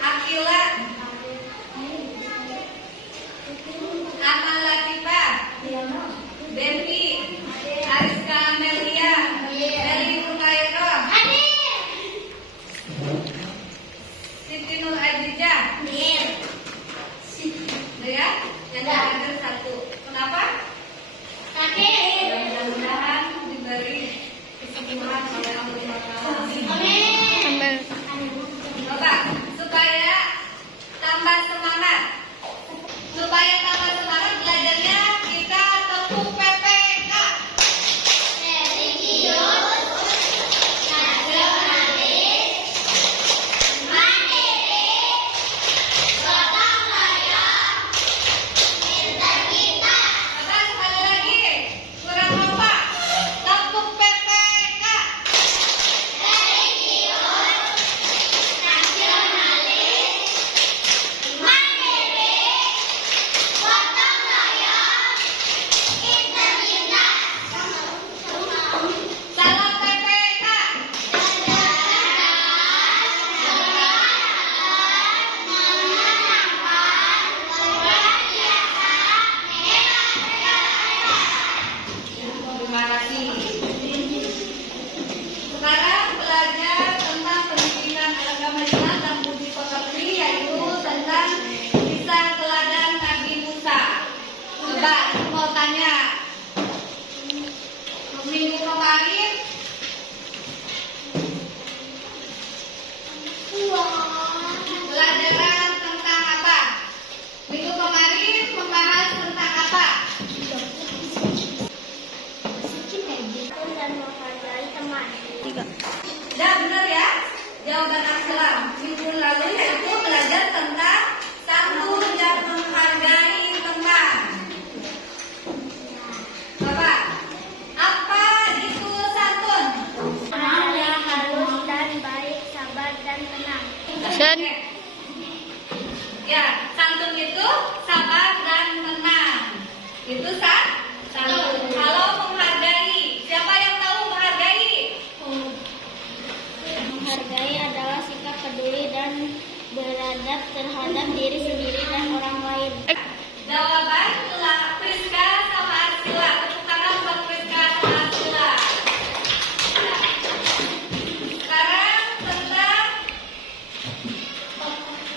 Akila, Amal Latifah, Devi, Ariska Amelia, Eli Rukairah, Siti Nur Adijah. Ya, yang ada satu. Kenapa? Mudah-mudahan diberi kesembuhan oleh Allah Taala. Coba supaya tambah semangat. Supaya tambah semangat belajarnya kita tempuh PPK. Religius, nasionalis, mandiri, gotong royong, integritas. Coba sekali lagi, kurang apa? Tempuh PPK. Religius, nasionalis, mandiri, gotong royong, integritas. Salam PPK. Terima kasih. Sekarang belajar tentang pendidikan agama Islam dan budi pekerti, yaitu tentang kisah teladan Nabi Musa. Coba mau tanya, minggu kemarin pelajaran tentang apa? Minggu kemarin membahas tentang apa? Dan menghargai teman. Ya benar ya, jawaban Aslam. Minggu lalu yaitu belajar tentang santun dan menghargai teman. Coba, apa itu santun? Orang yang halus dan baik, sabar dan tenang. Ya, santun itu sabar dan tenang. Itu santun. Kalau menghargai, siapa yang tahu menghargai? Menghargai adalah sikap peduli dan beradab terhadap diri sendiri dan orang lain. Jawaban Priska sama Arsila. Tepuk tangan buat Priska sama Arsila. Sekarang tentang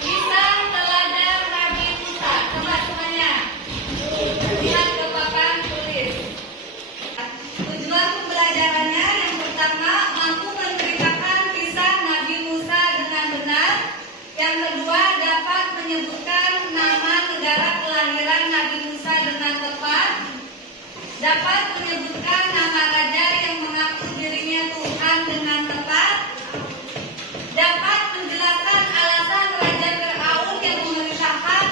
kisah teladan Nabi Musa. Coba semuanya lihat ke papan tulis. Tujuan pembelajarannya yang pertama, mampu menceritakan kisah Nabi Musa dengan benar. Yang kedua, dapat menyebutkan nama negara kelahiran Nabi Musa dengan tepat. Dapat menyebutkan nama raja yang mengaku dirinya Tuhan dengan tepat. Dapat menjelaskan alasan Raja Fir'aun yang memerintahkan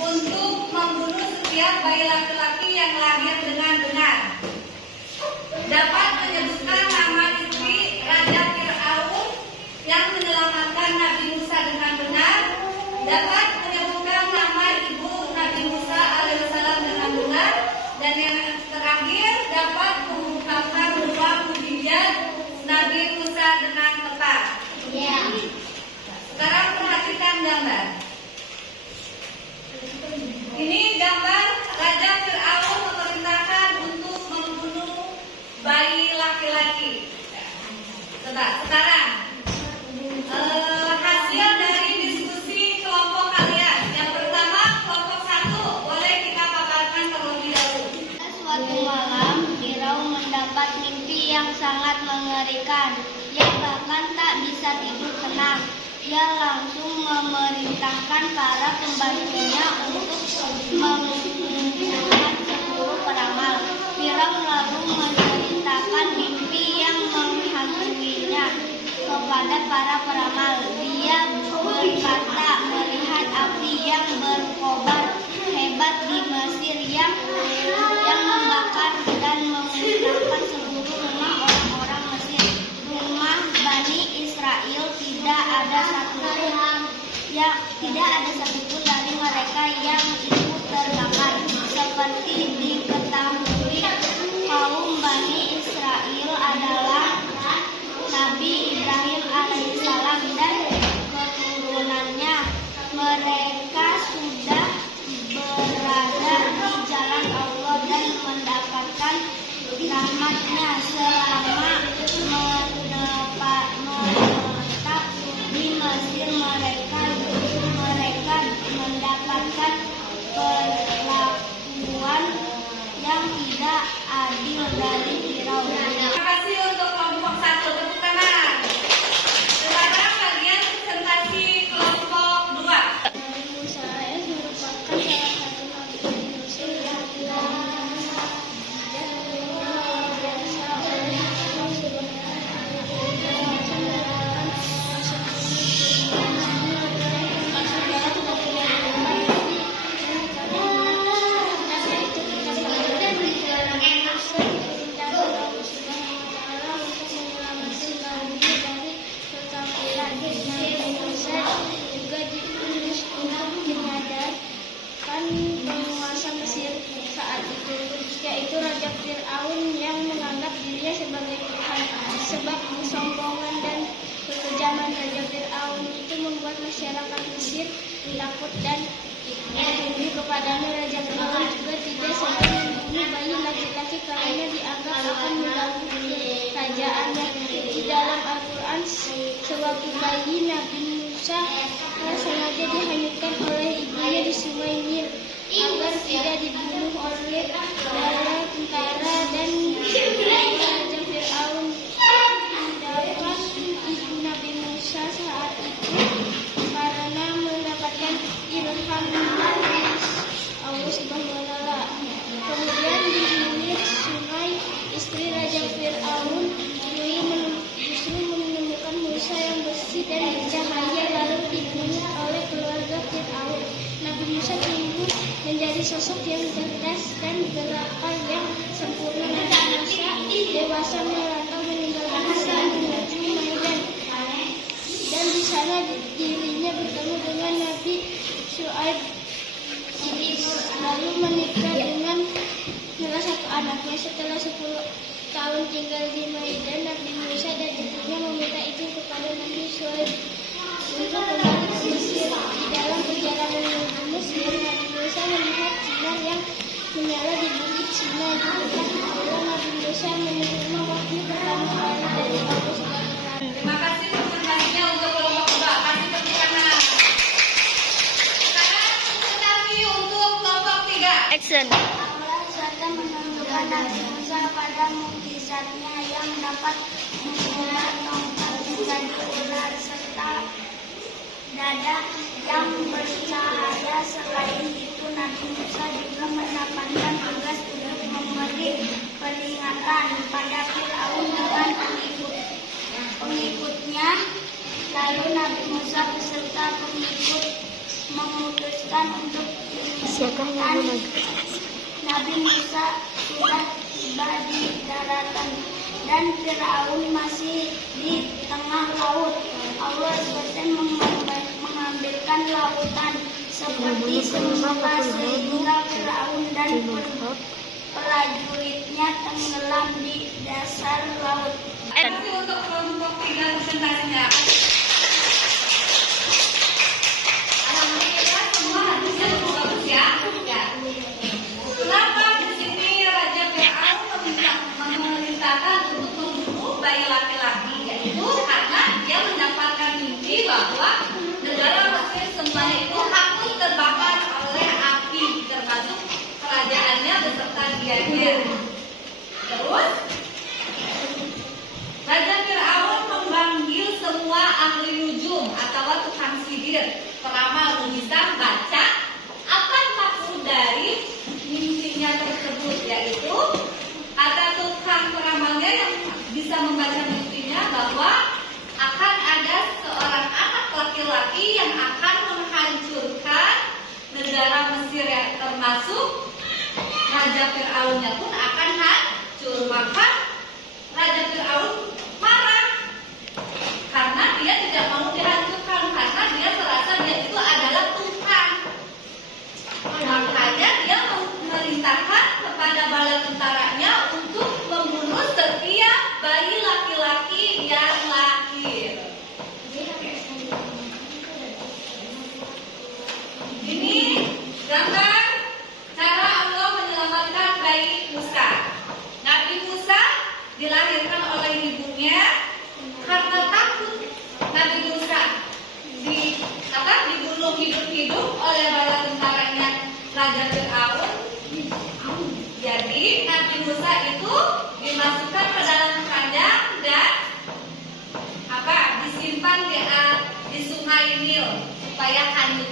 untuk membunuh setiap bayi laki-laki yang lahir dengan benar. Dapat menyebutkan nama istri Raja Fir'aun yang menyelamatkan Nabi Musa dengan benar. Dapat menyebutkan nama ibu Nabi Musa alaihissalam dengan benar. Dan yang terakhir, dapat mengungkapkan dua mukjizat Nabi Musa dengan tepat. Sekarang perhatikan gambar. Ini gambar Raja Fir'aun memerintahkan untuk membunuh bayi laki-laki. Coba sekarang hasil dari diskusi kelompok kalian. Yang pertama, kelompok 1 boleh kita paparkan terlebih dahulu. Suatu malam, Firaun mendapat mimpi yang sangat mengerikan. Ia bahkan tak bisa tidur tenang. Ia langsung memerintahkan para pembantunya untuk mengumpulkan seluruh peramal. Firaun lalu menceritakan mimpi yang menghantuinya kepada para peramal. Dia berkata melihat api yang berkobar hebat di Mesir yang membakar dan memusnahkan seluruh rumah orang-orang Mesir. Rumah Bani Israel tidak ada satupun dari mereka yang ikut terbakar. Seperti diketahui, kaum Bani Israel adalah Nabi Ibrahim zaman Raja Fir'aun itu membuat masyarakat Mesir takut dan rindu kepadanya. Raja Fir'aun juga tidak segan membunuh bayi laki-laki karena dianggap akan mengganggu kerajaannya. Di dalam Al-Quran, sewaktu bayi Nabi Musa sengaja dihanyutkan oleh ibunya di sungai Nil agar tidak dibunuh oleh bala tentara dan Raja Fir'aun. Mendapat ibu Nabi Musa saat itu karena mendapatkan ilham dari Allah Subhanahu wa Ta'ala. Kemudian di hilir sungai, istri Raja Fir'aun justru menemukan Musa yang bersih dan bercahaya lalu dibunuh oleh keluarga Fir'aun. Nabi Musa tumbuh menjadi sosok yang cerdas dan berakal yang sempurna. Nabi Musa dewasa merantau meninggalkan Mesir menuju Madian, dan di sana dirinya bertemu dengan Nabi Syuaib lalu menikah dengan salah satu anaknya. Setelah 10 tahun tinggal di Madian, Nabi Musa dan ibunya meminta izin kepada Nabi Syuaib untuk kembali ke Mesir. Di dalam perjalanan menuju Mesir, Nabi Musa melihat sinar yang menyala di bukit Sinai. Di dekat itulah Nabi Musa menerima wahyu pertama kali dari Allah Subhanahu wa Ta'ala. Terima kasih pertanyaannya untuk kelompok 2. Kasih tepuk tangan. Sekarang presentasi untuk kelompok 3. Action. Allah SWT menunjukkan Nabi Musa pada mukjizatnya yang dapat mengubah tongkat menjadi ular serta dada yang bercahaya. Selain itu, Nabi Musa juga mendapatkan tugas untuk memberi peringatan pada Fir'aun dengan pengikutnya. Lalu Nabi Musa beserta pengikut memutuskan untuk meninggalkan. Nabi Musa sudah tiba di daratan dan Fir'aun masih di tengah laut. Allah SWT mengambilkan lautan seperti semula sehingga Fir'aun dan prajuritnya tenggelam di dasar laut. Terima kasih untuk kelompok 3 presentasinya. Alhamdulillah semua harusnya bagus ya. Kenapa di sini Raja Fir'aun memerintahkan untuk membunuh bayi laki-laki? Yaitu karena dia mendapatkan mimpi bahwa negara Mesir semuanya itu hangus terbakar oleh api, termasuk kerajaannya beserta dianya. Terus Raja Fir'aun memanggil semua ahli nujum atau tukang sihir, peramal, bisa baca apa maksud dari mimpinya tersebut, yaitu ada tukang peramalnya yang bisa membaca mimpinya bahwa akan ada seorang anak laki-laki yang akan menghancurkan negara Mesir, yang termasuk Raja Fir'aunnya pun akan hancur. Maka Raja Fir'aun marah karena dia tidak mau dihancurkan, karena dia merasa dia itu adalah Tuhan. Makanya dia memerintahkan kepada bala tentaranya untuk membunuh setiap bayi laki-laki yang lahir. Ini gambar cara Allah menyelamatkan bayi Musa. Nabi Musa dilahirkan oleh ibunya karena takut Nabi Musa dibunuh hidup-hidup oleh bala tentaranya Raja Fir'aun. Jadi Nabi Musa itu dimasukkan ke dalam kandang dan disimpan di sungai Nil supaya hanyut.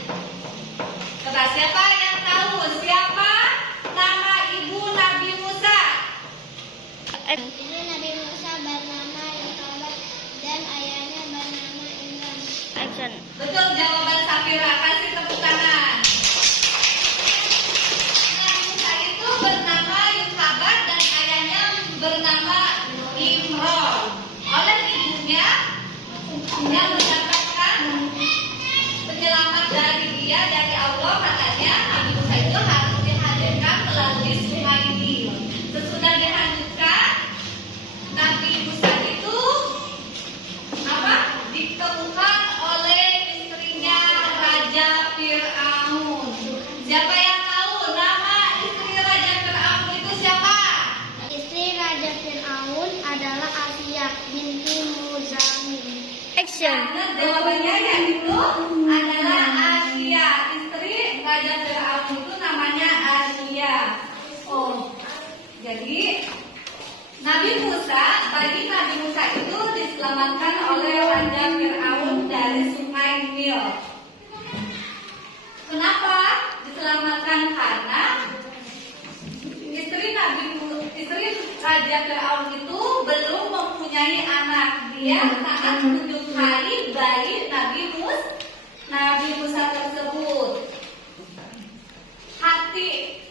Coba siapa yang tahu siapa nama ibu Nabi Musa? Ibu Nabi Musa bernama Yohabat dan ayahnya bernama Imran. Action. Betul jawaban Safira, kasih tepuk tangan. Nabi Musa itu bernama Yohabat dan ayahnya bernama Imran. Oleh ibunya yang mendapatkan penyelamat dari dia, dari Allah, katanya Nabi Musa itu harus dihadirkan melalui sungai Nil. Sesudah dihanyutkan, Nabi Musa itu dikeluarkan Action. Karena jawabannya yaitu adalah Asia. Istri Raja Firaun itu namanya Asia. Oh, jadi Nabi Musa, bagi Nabi Musa itu diselamatkan oleh Raja Firaun dari Sungai Nil. Kenapa diselamatkan? Karena istri Raja Firaun itu belum mempunyai anak. Dia sangat menyukai bayi Nabi Musa tersebut.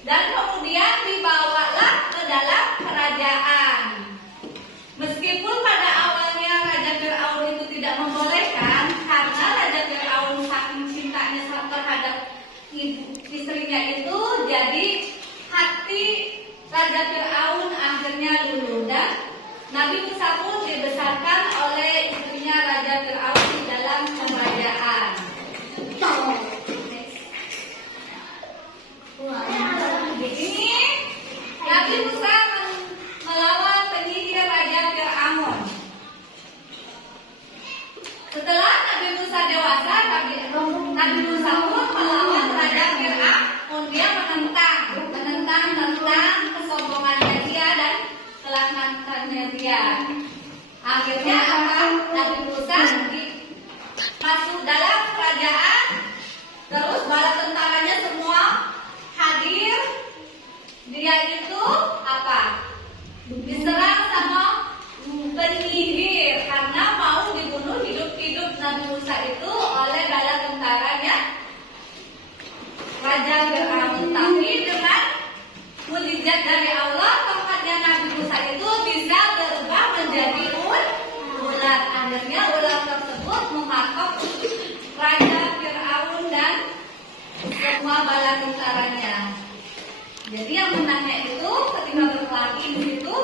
Dan kemudian dibawalah ke dalam kerajaan. Meskipun pada awalnya Raja Firaun itu tidak membolehkan, karena Raja Firaun saking cintanya terhadap istrinya itu, jadi hati Raja Firaun akhirnya luluh dan Nabi Musa pun dibesarkan oleh istrinya Raja Firaun di dalam kerajaan. Ini Nabi Musa melawan penyihir Raja Firaun. Setelah Nabi Musa dewasa, Nabi Musa pun melawan Raja Firaun. Dia menentang tentang kesombongannya dia dan kelaknatannya dia. Akhirnya apa? Nabi Musa masuk dalam kerajaan, terus bala tentaranya semua hadir. Dia itu apa? Diserang sama penyihir karena mau dibunuh hidup-hidup Nabi Musa itu oleh bala tentaranya Raja Firaun. Tapi dengan mujizat dari Allah, tongkatnya Nabi Musa itu bisa berubah menjadi ular. Akhirnya ular tersebut mematok Raja Firaun dan semua bala tentaranya. Jadi yang menangnya itu ketika berkelahi di situ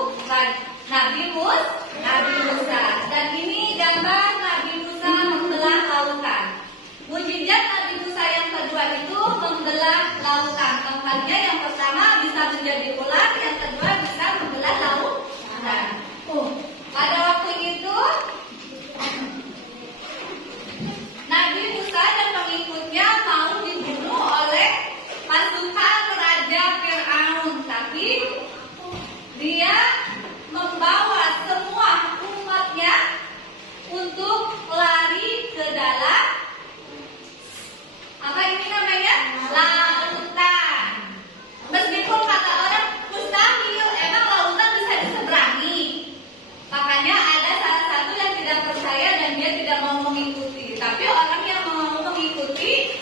Nabi Musa. Dan ini gambar Nabi Musa membelah lautan. Mujizat Nabi Musa yang kedua itu membelah lautan. Tempatnya yang pertama bisa menjadi ular, yang kedua bisa membelah lautan. Pada waktu itu Nabi Musa dan pengikutnya mau dibunuh oleh pasukan Raja Firaun, tapi dia membawa semua umatnya untuk lari ke dalam apa ini namanya? Lautan. Meskipun kata orang mustahil, emang lautan bisa diseberangi. Makanya ada salah satu yang tidak percaya dan dia tidak mau mengikuti. Tapi orang yang mau mengikuti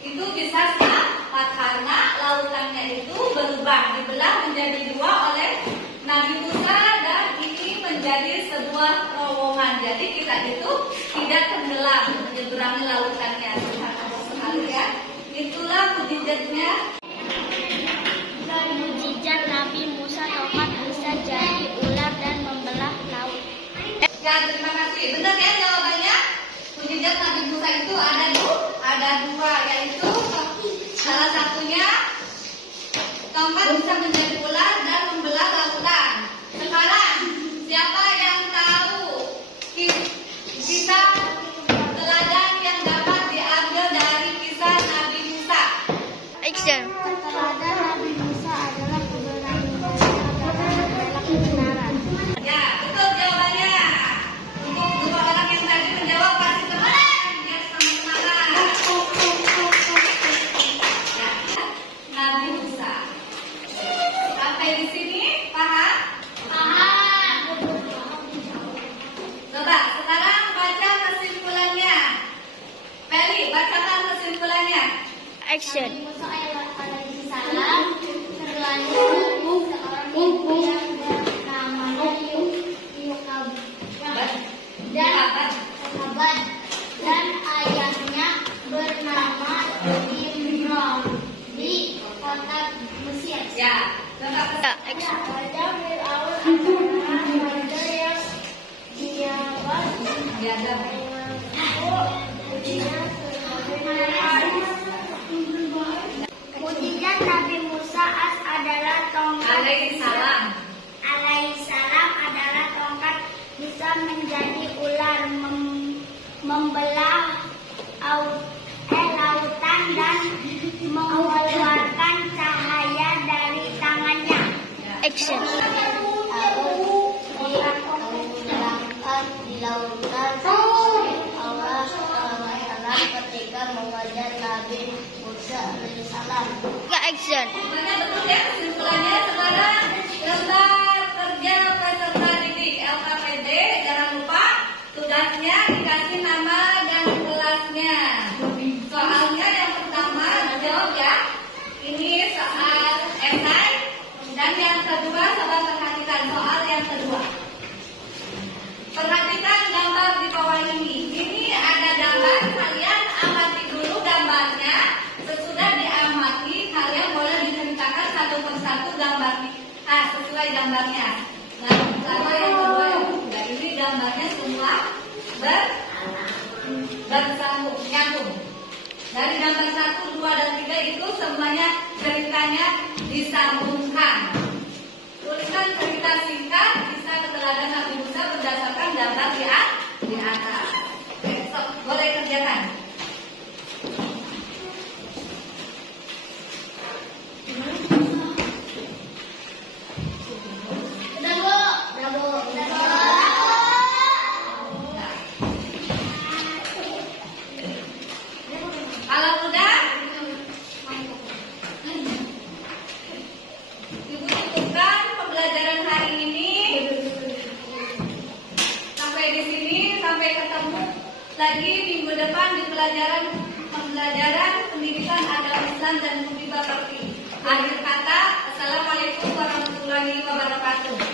itu bisa selamat karena lautannya itu berubah, dibelah menjadi dua oleh Nabi Musa dan ini menjadi sebuah terowongan. Jadi kita itu tidak tenggelam menyeberangi lautannya. Ya, itulah mujizatnya. Dan mujizat Nabi Musa, tongkat bisa jadi ular dan membelah laut. Ya, terima kasih. Benar ya jawabannya? Mujizat Nabi Musa itu ada dua, yaitu salah satunya tongkat bisa menjadi ular dan membelah lautan. Sekarang siapa yang tahu kisah teladan yang dapat diambil dari kisah Nabi Musa? Action. Teladan Nabi Musa adalah kebenaran. Ya, betul jawabannya. Untuk dua orang yang tadi menjawab pasti teman biar semangat. Ya, Nabi Musa. Sampai di sini paham? Paham. Coba sekarang baca kesimpulannya. Feli, bacakan kesimpulannya. Action. Nabi Musa alaihi salam terlahir seorang ibu yang bernamanya Yukab dan ayahnya bernama Imran di kota Mesir. Ya, coba Raja Firaun adalah raja yang diawat Mujizat Nabi Musa adalah tongkat alaihissalam adalah tongkat bisa menjadi ular lautan dan mengeluarkan cahaya dari tangannya. Action. Aku diulangkan di lautan Allah SWT ketika mengajar Nabi Musa alaihissalam. Action. Semuanya betul ya kesimpulannya sekarang lembar kerja peserta didik LKPD, jangan lupa tugasnya dikasih nama dan kelasnya. Soalnya yang pertama jawab ya, ini soal esai, dan yang kedua sahabat perhatikan soal yang kedua. Perhatikan gambar di bawah ini. Ini ada gambar, kalian amati dulu gambarnya. Sesudah diamati, kalian boleh diceritakan satu persatu gambarnya. Sesuai gambarnya. Nah, pertama yang kedua yang ketiga. Ini gambarnya semua bersambung, nyambung. Dari gambar 1, 2, dan 3 itu semuanya ceritanya disambungkan. Tuliskan cerita singkat bisa keteladan Nabi Musa berdasarkan gambar di atas. Oke, boleh kerjakan. Kalau udah, Ibu cukupkan pembelajaran hari ini. Sampai di sini, sampai ketemu lagi minggu depan di pembelajaran pendidikan agama Islam dan budi pekerti. Akhir kata, Assalamualaikum warahmatullahi wabarakatuh.